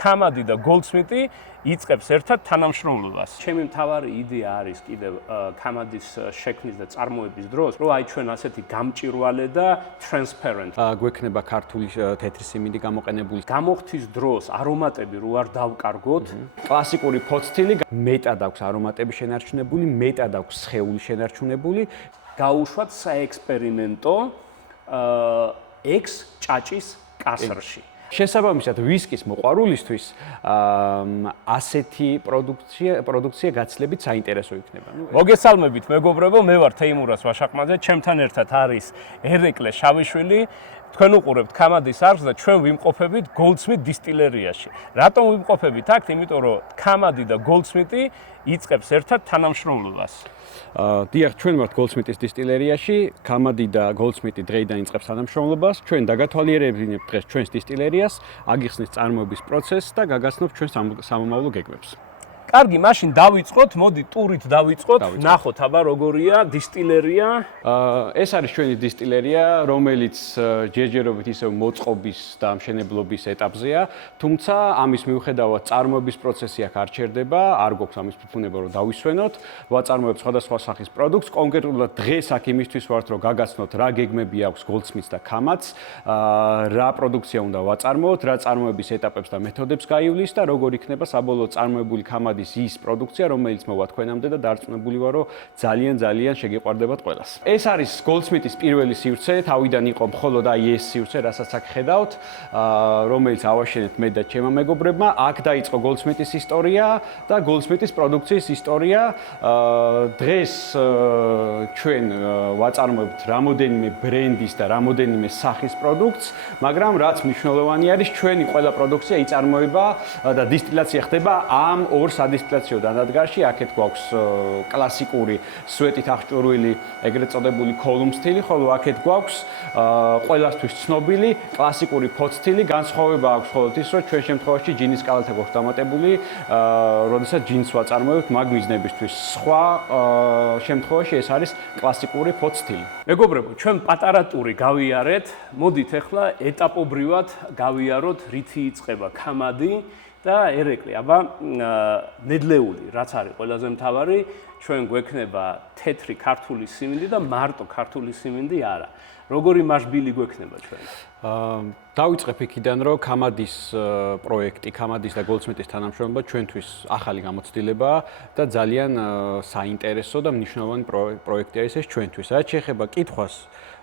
ქამადი და გოლდსმიტი იწყებს ერთად თანამშრომლობას. ჩემი მთავარი იდეა არის კიდევ ქამადის შექმნის და წარმოების დროს, რომ აი ჩვენ ასეთი გამჭირვალე და transparent გვექნება ქართული თეთრი სიმინდი გამოყენებული. გამოხთვის დროს არომატები რო არ დავკარგოთ, კლასიკური ფოცთილი მეტად აქვს არომატები შენარჩუნებული, მეტად აქვს სხეული შენარჩუნებული. გაუშვათ საექსპერიმენტო ექს ჭაჭის კასრში. შესაბამისად, ვისკის მოყვარულისთვის ასეთი პროდუქცია გაცილებით საინტერესო იქნება. მოგესალმებით, მეგობრებო, მე ვარ თეიმურას ვაშაყმაძე, ჩემთან ერთად არის ერეკლე შავიშვილი. თქვენ უყურებთ ქამადის არხს და ჩვენ ვიმყოფებით Goldsmith დისტილერიაში. რატომ ვიმყოფებით აქ? იმიტომ რომ ქამადი და Goldsmith იწყებს ერთად თანამშრომლობას. დიახ, ჩვენ ვართ Goldsmith-ის დისტილერიაში, ქამადი და Goldsmith დღეიდან იწყებს თანამშრომლობას. ჩვენ დაგათვალიერებინებთ დღეს ჩვენს დისტილერიას, აგიხსნის წარმოების პროცესს და გაგაცნობთ ჩვენს სამომავლო გეგმებს. კარგი, მაშინ დავიწყოთ, მოდი ტურით დავიწყოთ. ნახოთ აბა როგორია დისტილერია. ეს არის ჩვენი დისტილერია, რომელიც ჯერჯერობით ისევ მოწყობის და ამშენებლობის ეტაპზეა, თუმცა ამის მიუხედავად წარმოების პროცესი აქ არ ჩერდება, არ გვაქვს ამის ფუფუნება რომ დავისვენოთ. ვაწარმოებთ სხვადასხვა სახის პროდუქტს, კონკრეტულად დღეს აქ იმისთვის ვართ, რომ გაგაცნოთ რა გეგმები აქვს Goldsmith-ს და ქამადს, რა პროდუქცია უნდა ვაწარმოოთ, რა წარმოების ეტაპებს და მეთოდებს გაივლის და როგორ იქნება საბოლოო წარმოებული ქამადი ის პროდუქცია, რომელიც მოვა თქვენამდე და დარწმუნებული ვარ, რომ ძალიან შეგიყვარდებათ ყველას. ეს არის Goldsmith-ის პირველი სივრცე, თავიდან იყო მხოლოდ აი ეს სივრცე, რასაც აქ ხედავთ, რომელიც ავაშენეთ მე და ჩემმა მეგობრებმა. აქ დაიწყო Goldsmith-ის ისტორია და Goldsmith-ის პროდუქციის ისტორია. დღეს ჩვენ ვაწარმოებთ რამოდენიმე ბრენდის და რამოდენიმე სახის პროდუქტს, მაგრამ რაც მნიშვნელოვანი არის, ჩვენი ყველა პროდუქცია იწარმოება და დისტილაცია ხდება ამ ორ სადისტილაციო დანადგარში. აქეთ გვაქვს კლასიკური სვეტით აღჭურვილი, ეგრეთ წოდებული column სტილი, ხოლო აქეთ გვაქვს ყველასთვის ცნობილი კლასიკური ფოცთილი. განსხვავება აქვს მხოლოდ ის, რომ ჩვენ შემთხვევაში ჯინის კალთა გვაქვს დამატებული, როდესაც ჯინს ვაწარმოებთ მაგ მიზნებისთვის. სხვა შემთხვევაში ეს არის კლასიკური ფოცთილი. მეგობრებო, ჩვენ პატარა ტური გავიარეთ. მოდით ახლა ეტაპობრივად გავიაროთ, რითი იწყება ქამადი და ერეკლე. აბა ნედლეული, რაც არის ყველაზე მთავარი, ჩვენ გვექნება თეთრი ქართული სიმინდი და მარტო ქართული სიმინდი არა. როგორი მასშტაბი გვექნება ჩვენ? დავიწყებ იქიდან, რომ ქამადის პროექტი, ქამადის და Goldsmith-ის თანამშრომლობა ჩვენთვის ახალი გამოცდილებაა და ძალიან საინტერესო და მნიშვნელოვანი პროექტი არის ეს ჩვენთვის. რაც შეეხება კითხვას,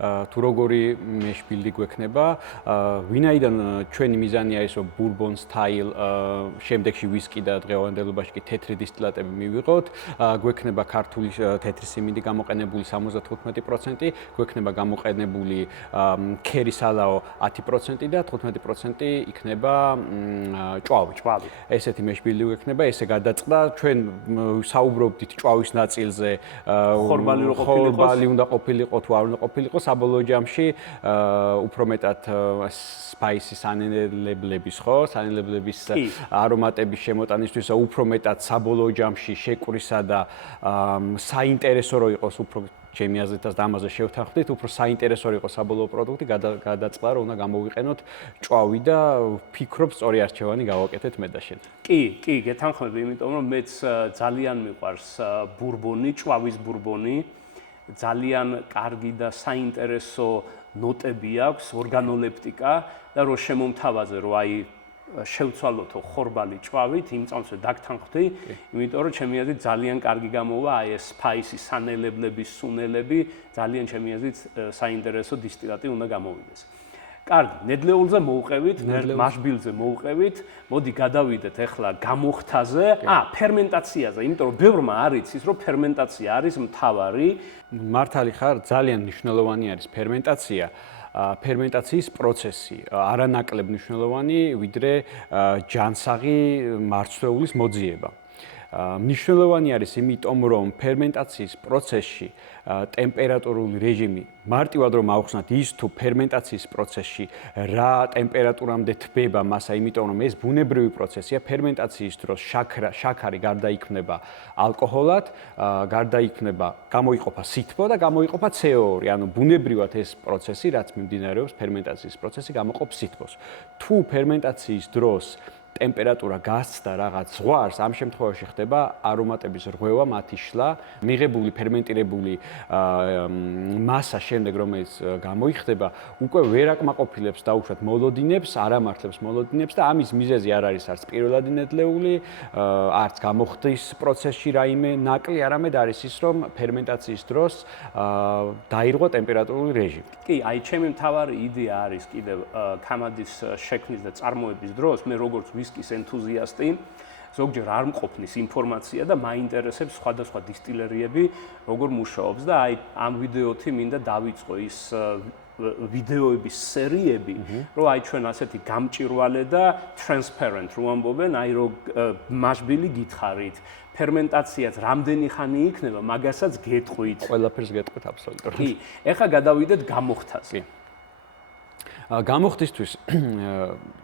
თუ როგორი მეშბილდი გვექნება, ვინაიდან ჩვენი მიზანია ის, რომ bourbon style, შემდეგში ვისკი და დღევანდელობაში კი თეთრი დისტილატები მივიღოთ, გვექნება ქართული თეთრი სიმინდი გამოყენებული 75%, გვექნება გამოყენებული ქერისალაო 10% და 15% იქნება ჭვავი. ესეთი მეშბილდი გვექნება, ესე გადაწყდა, ჩვენ საუბრობდით ჭვავის ნაწილზე, ხორბალი უნდა ყოფილიყო თუ არ უნდა ყოფილიყო. საბოლოო ჯამში უფრო მეტად სპაისი სანელებლების სანელებლების არომატების შემოტანისთვის უფრო მეტად საბოლოო ჯამში შეკვრისა და საინტერესო რო იყოს უფრო ჩემი აზრითაც და ამაზე შევთანხმდით, უფრო საინტერესო რო იყოს საბოლოო პროდუქტი, გადაწყდა რომ უნდა გამოვიყენოთ ჭვავი და ვფიქრობ სწორი არჩევანი გავაკეთეთ მე და შენ. კი, გეთანხმები, იმიტომ რომ მეც ძალიან მიყვარს ბურბონი, ჭვავის ბურბონი. ძალიან კარგი და საინტერესო ნოტები აქვს, ორგანოლეპტიკა და რო შემომთავაზე, რომ აი შევცვალოთო ხორბალი ჭვავით, იმ წამსვე დაგთანხმდი, იმიტომ რომ ჩემი აზრით ძალიან კარგი გამოვა აი ეს სპაისი სანელებლების სუნელები, ძალიან ჩემი აზრით საინტერესო დისტილატი უნდა გამოვიდეს. კარგი, ნედლეულზე მოვყევით, მასშბილზე მოვყევით. მოდი გადავიდეთ ახლა გამოხთაზე, ფერმენტაციაზე, იმიტომ რომ ბევრმა არ იცის, რომ ფერმენტაცია არის მთავარი. მართალი ხარ, ძალიან მნიშვნელოვანი არის ფერმენტაცია. ფერმენტაციის პროცესი არანაკლებ მნიშვნელოვანი, ვიდრე ჯანსაღი მარცვლეულის მოძიება. მნიშვნელოვანი არის იმიტომ, რომ ფერმენტაციის პროცესში ტემპერატურული რეჟიმი მარტივად რომ ავხსნათ ის თუ ფერმენტაციის პროცესში რა ტემპერატურამდე თბება მასა, იმიტომ რომ ეს ბუნებრივი პროცესია, ფერმენტაციის დროს შაქარი გარდაიქმნება ალკოჰოლად, გარდაიქმნება, გამოიყოფა სითბო და გამოიყოფა CO2, ანუ ბუნებრივად ეს პროცესი, რაც მიმდინარეობს, ფერმენტაციის პროცესი გამოყოფს სითბოს. თუ ფერმენტაციის დროს ტემპერატურა გასცდა რაღაც ზღვარს, ამ შემთხვევაში ხდება არომატების რღვევა, მათი შლა, მიღებული ფერმენტირებული მასა შემდეგ რომელიც გამოიხდება, უკვე ვერ აკმაყოფილებს დაუშვათ მოლოდინებს, არ ამართლებს მოლოდინებს და ამის მიზეზი არ არის არც პირველადი ნედლეული, არც გამოხდის პროცესში რაიმე ნაკლი, არამედ არის ის, რომ ფერმენტაციის დროს დაირღვა ტემპერატურული რეჟიმი. კი, აი ჩემი მთავარი იდეა არის კიდევ ქამადის შექმნის და წარმოების დროს მე როგორც ვისკის ენთუზიასტი ზოგჯერ არ მყოფნის ინფორმაცია და მაინტერესებს სხვადასხვა დისტილერიები როგორ მუშაობს და აი ამ ვიდეოთი მინდა დავიწყო ის ვიდეოების სერიები, რომ აი ჩვენ ასეთი გამჭირვალე და transparent რომ ამბობენ, აი რომ მასბილი გითხარით, ფერმენტაციაც რამდენი ხანი იქნება, მაგასაც გეტყვით. ყველაფერს გეტყვით აბსოლუტურად. კი, ეხლა გადავიდეთ გამოხთაზე. გამოხდისთვის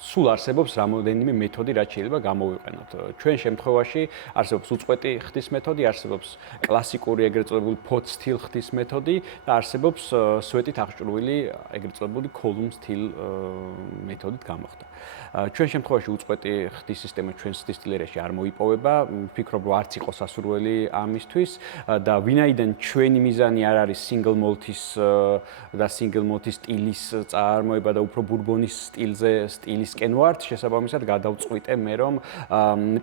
სულ არსებობს რამოდენიმე მეთოდი, რაც შეიძლება გამოვიყენოთ. ჩვენ შემთხვევაში არსებობს უწყვეტი ხდის მეთოდი, არსებობს კლასიკური ეგრეთ წოდებული pot still ხდის მეთოდი და არსებობს სვეტით აღჭურვილი ეგრეთ წოდებული column still მეთოდით გამოხდა. ჩვენ შემთხვევაში უწყვეტი ხდის სისტემა ჩვენს დისტილერიაში არ მოიპოვება. ვფიქრობ, რომ არც იყო სასურველი ამისთვის და ვინაიდან ჩვენი მიზანი არ არის single malt-ის და single malt-ის სტილის წარმოება და უფრო ბურბონის სტილისკენ ვართ, შესაბამისად გადავწყვიტე მე, რომ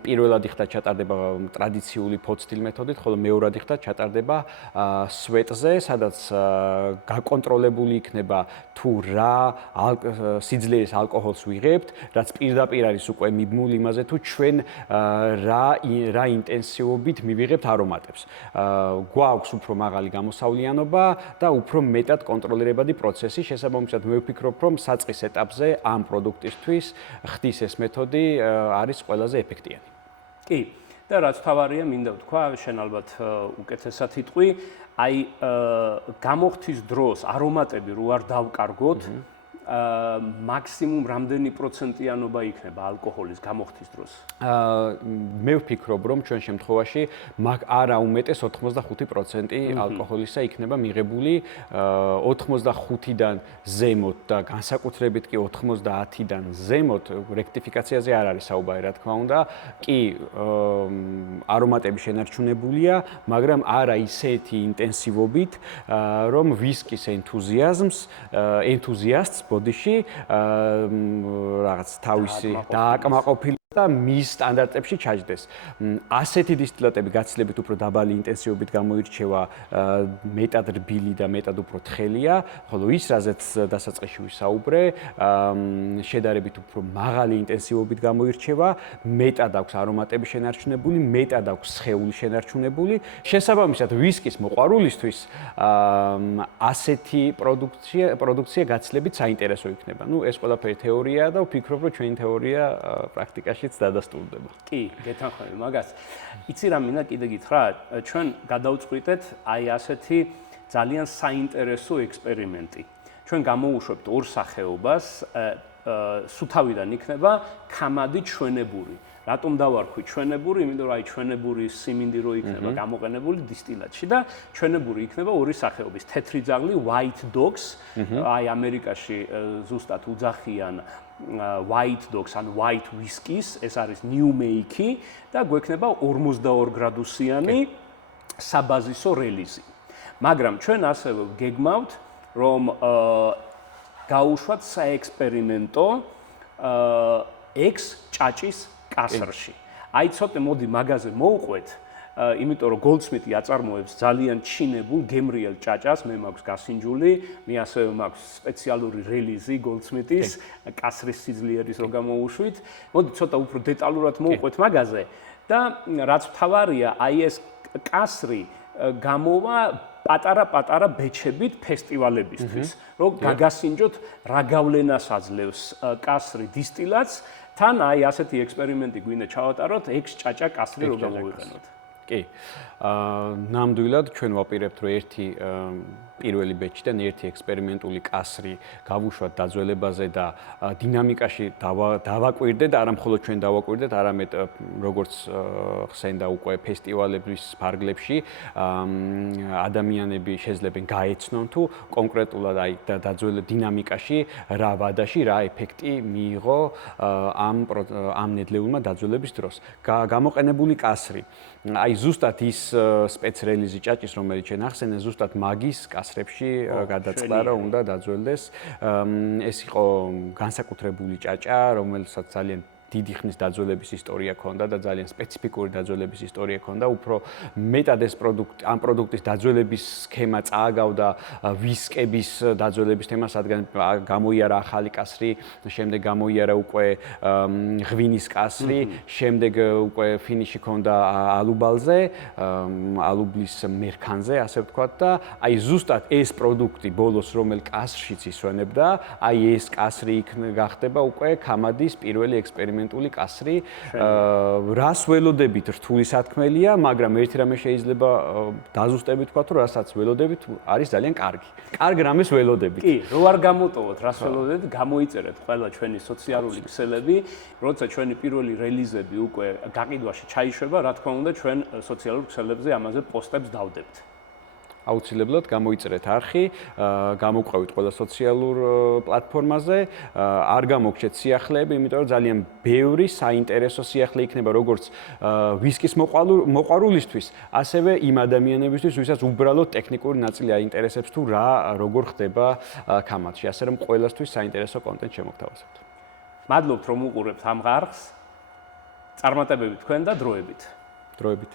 პირველად იხდა ჩატარდება ტრადიციული pot still მეთოდით, ხოლო მეორადი ხდა ჩატარდება სვეტზე, სადაც გაკონტროლებული იქნება თუ რა სიძლიერის ალკოჰოლს ვიღებთ, რაც პირდაპირ არის უკვე მიბმული იმაზე, თუ ჩვენ რა ინტენსივობით მივიღებთ არომატებს. გვაქვს უფრო მაღალი გამოსავლიანობა და უფრო მეტად კონტროლირებადი პროცესი, შესაბამისად მე ვფიქრობ, რომ საწყის ეტაპზე ამ პროდუქტისთვის ხდის ეს მეთოდი არის ყველაზე ეფექტიანი. კი, და რაც თავარია, მინდა ვთქვა, შენ ალბათ უკეთესად იტყვი, აი გამოხთის დროს არომატები რო არ დავკარგოთ, მაქსიმუმ რამდენი პროცენტიანობა იქნება ალკოჰოლის გამოხთის დროს? მე ვფიქრობ, რომ ჩვენ შემთხვევაში არა უმეტეს 85% ალკოჰოლისა იქნება მიღებული 85-დან ზემოთ და განსაკუთრებით კი 90-დან ზემოთ რექტიფიკაციაზე არ არის საუბარი, რა თქმა უნდა. კი, არომატები შენარჩუნებულია, მაგრამ არა ისეთი ინტენსივობით, რომ ვისკის ენთუზიასტს ბოდიში რაღაც თავისი დააკმაყოფილება და მის სტანდარტებში ჩაჯდეს. ასეთი დისტილატები გაცილებით უფრო დაბალი ინტენსივობით გამოირჩევა, მეტად რბილი და მეტად უფრო თხელია, ხოლო ის, რაზეც დასაწყისში ვისაუბრე, შედარებით უფრო მაღალი ინტენსივობით გამოირჩევა, მეტად აქვს არომატები შენარჩუნებული, მეტად აქვს სხეული შენარჩუნებული. შესაბამისად, ვისკის მოყვარულისთვის ასეთი პროდუქცია გაცილებით საინტერესო იქნება. ნუ ეს ყველაფერი თეორიაა და ვფიქრობ, რომ ჩვენი თეორია პრაქტიკაში დადასტურდება. კი, გეთანხმები მაგას. იცი რა მინდა კიდე გითხრა, ჩვენ გადავწყვიტეთ აი ასეთი ძალიან საინტერესო ექსპერიმენტი. ჩვენ გამოუშვებთ ორ სახეობას, სუთავიდან იქნება ქამადი ჩვენებური. რატომ დავარქვი ჩვენებური? იმიტომ რომ აი ჩვენებური სიმინდი რო იქნება გამოყენებული დისტილატში და ჩვენებური იქნება ორი სახეობის, თეთრი ძაღლი white dogs, აი ამერიკაში ზუსტად უძახიან white dogs ან white whiskies, ეს არის new make-ი და გვექნება 42 გრადუსიანი საბაზისო რელიზი. მაგრამ ჩვენ ასევე გეგმავთ, რომ გაუშვათ საექსპერიმენტო X ჭაჭის კასრში. აი ცოტა მოდი მაგაზე მოვყვეთ, იმიტომ რომ Goldsmith-ი აწარმოებს ძალიან ჩინებულ გემრიელ ჭაჭას, მე მაქვს გასინჯული, მე ასევე მაქვს სპეციალური რელიზი Goldsmith-ის კასრის სიძლიერის რო გამოუშვით. მოდი ცოტა უფრო დეტალურად მოვყვეთ მაგაზე და რაც მთავარია, აი ეს კასრი გამოვა პატარა-პატარა ბეჩებით ფესტივალებისთვის, რომ გაგასინჯოთ რა გავლენას აძლევს კასრი დისტილატს, თან აი ასეთი ექსპერიმენტი გვინდა ჩავატაროთ, X ჭაჭა კასრი რო გამოვიყენოთ. კი. ნამდვილად ჩვენ ვაპირებთ რომ ერთი პირველი ბეჭდიდან ერთი ექსპერიმენტული კასრი გავუშვათ დაძველებაზე და დინამიკაში დავაკვირდეთ, არა მხოლოდ ჩვენ დავაკვირდეთ, არამედ როგორც ხსენდა უკვე ფესტივალების ფარგლებში ადამიანები შეძლებენ გაეცნონ თუ კონკრეტულად აი დაძველებ დინამიკაში რა ვადაში რა ეფექტი მიიღო ამ ნედლეულმა დაძველების დროს. გამოყენებული კასრი აი ზუსტად ის სპეცრელიზი ჭაჭის რომელიც ჩვენ ახსენე ზუსტად მაგის კასრებში გადაწყდა რომ უნდა დაძველდეს ეს იყო განსაკუთრებული ჭაჭა რომელსაც ძალიან დიდი ხნის დაძველების ისტორია ჰქონდა და ძალიან სპეციფიკური დაძველების ისტორია ჰქონდა. უფრო მეტად ეს ამ პროდუქტის დაძველების სქემა წააგავდა ვისკების დაძველების თემას, რადგან გამოიარა ახალი კასრი, შემდეგ გამოიარა უკვე ღვინის კასრი, შემდეგ უკვე ფინიში ჰქონდა ალუბალზე, ალუბლის მერქანზე, ასე ვთქვათ და აი ზუსტად ეს პროდუქტი ბოლოს რომელ კასრშიც ისვენებდა, აი ეს კასრი გახდება უკვე ქამადის პირველი ექსპერიმენტული კასრი. რას ველოდებით რთული სათქმელია, მაგრამ ერთი რამე შეიძლება დაზუსტებით ვთქვათ, რომ რასაც ველოდებით არის ძალიან კარგი. კარგ რამეს ველოდებით. კი, რო არ გამოტოვოთ, რას ველოდებით, გამოიწერეთ ყველა ჩვენი სოციალური ქსელები, როცა ჩვენი პირველი რელიზები უკვე გაყიდვაში ჩაიშვება, რა თქმა უნდა, ჩვენ სოციალურ ქსელებზე ამაზე პოსტებს დავდებთ. აუცილებლად გამოიწერეთ არხი, გამოვყევით ყველა სოციალურ პლატფორმაზე, არ გამოგჩეთ სიახლეები, იმიტომ რომ ძალიან ბევრი საინტერესო სიახლე იქნება როგორც ვისკის მოყვარულისთვის, ასევე იმ ადამიანებისთვის, ვისაც უბრალოდ ტექნიკური ნაწილი აინტერესებს თუ რა როგორ ხდება ქამადში, ასე რომ ყველასთვის საინტერესო კონტენტი შემოგთავაზებთ. მადლობთ რომ უყურებთ ამ არხს. წარმატებები თქვენ და დროებით. დროებით.